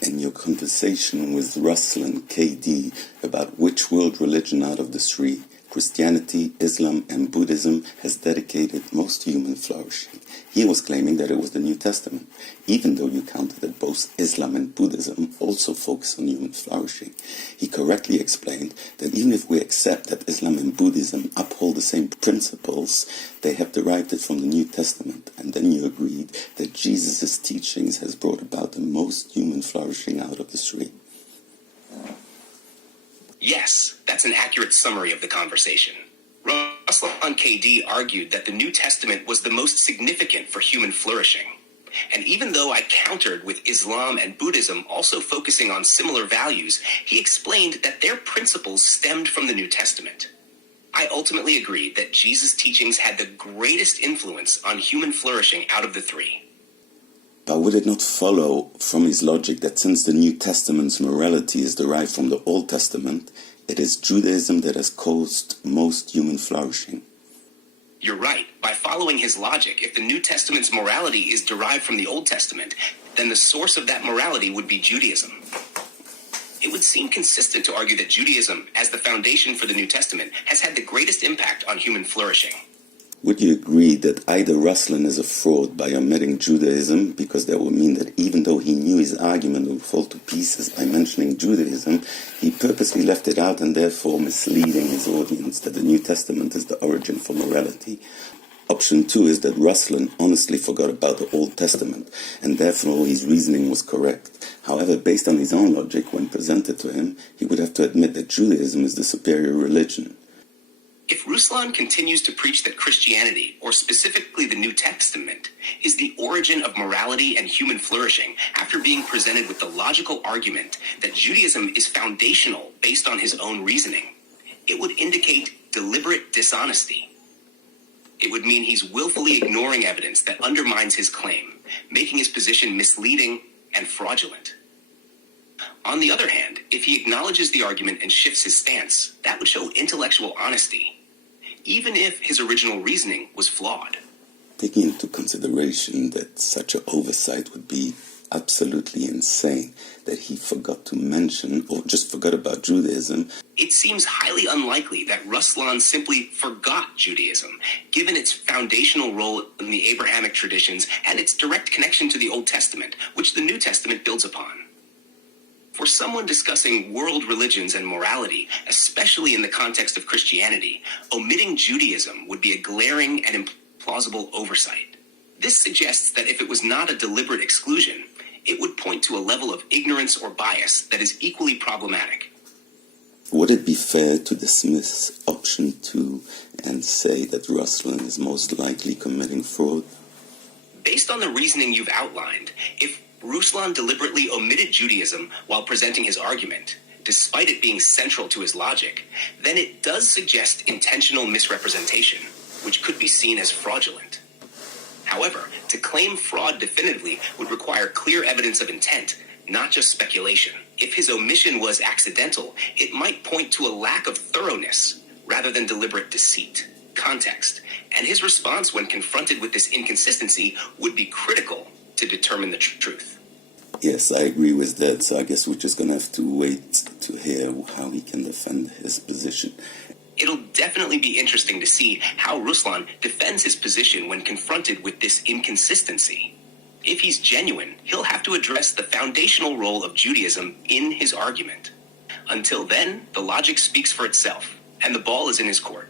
In your conversation with Ruslan KD about which world religion out of the three, Christianity, Islam, and Buddhism has dedicated most to human flourishing, he was claiming that it was the New Testament, even though you counted that both Islam and Buddhism also focus on human flourishing. He correctly explained that even if we accept that Islam and Buddhism uphold the same principles, they have derived it from the New Testament, and then you agreed that Jesus' teachings has brought about the most human flourishing out of the three. Yes, that's an accurate summary of the conversation. Ruslan KD argued that the New Testament was the most significant for human flourishing. And even though I countered with Islam and Buddhism also focusing on similar values, he explained that their principles stemmed from the New Testament. I ultimately agreed that Jesus' teachings had the greatest influence on human flourishing out of the three. But would it not follow from his logic that since the New Testament's morality is derived from the Old Testament, it is Judaism that has caused most human flourishing? You're right. By following his logic, if the New Testament's morality is derived from the Old Testament, then the source of that morality would be Judaism. It would seem consistent to argue that Judaism, as the foundation for the New Testament, has had the greatest impact on human flourishing. Would you agree that either Ruslan is a fraud by omitting Judaism, because that would mean that even though he knew his argument would fall to pieces by mentioning Judaism, he purposely left it out and therefore misleading his audience that the New Testament is the origin for morality? Option 2 is that Ruslan honestly forgot about the Old Testament, and therefore his reasoning was correct. However, based on his own logic, when presented to him, he would have to admit that Judaism is the superior religion. If Ruslan continues to preach that Christianity, or specifically the New Testament, is the origin of morality and human flourishing after being presented with the logical argument that Judaism is foundational based on his own reasoning, it would indicate deliberate dishonesty. It would mean he's willfully ignoring evidence that undermines his claim, making his position misleading and fraudulent. On the other hand, if he acknowledges the argument and shifts his stance, that would show intellectual honesty, even if his original reasoning was flawed. Taking into consideration that such an oversight would be absolutely insane, that he forgot to mention or just forgot about Judaism, it seems highly unlikely that Ruslan simply forgot Judaism, given its foundational role in the Abrahamic traditions and its direct connection to the Old Testament, which the New Testament builds upon. For someone discussing world religions and morality, especially in the context of Christianity, omitting Judaism would be a glaring and implausible oversight. This suggests that if it was not a deliberate exclusion, it would point to a level of ignorance or bias that is equally problematic. Would it be fair to dismiss option 2 and say that Ruslan is most likely committing fraud? Based on the reasoning you've outlined, if Ruslan deliberately omitted Judaism while presenting his argument, despite it being central to his logic, then it does suggest intentional misrepresentation, which could be seen as fraudulent. However, to claim fraud definitively would require clear evidence of intent, not just speculation. If his omission was accidental, it might point to a lack of thoroughness rather than deliberate deceit. Context, and his response when confronted with this inconsistency would be critical to determine the truth. Yes, I agree with that, so I guess we're just going to have to wait to hear how he can defend his position. It'll definitely be interesting to see how Ruslan defends his position when confronted with this inconsistency. If he's genuine, he'll have to address the foundational role of Judaism in his argument. Until then, the logic speaks for itself, and the ball is in his court.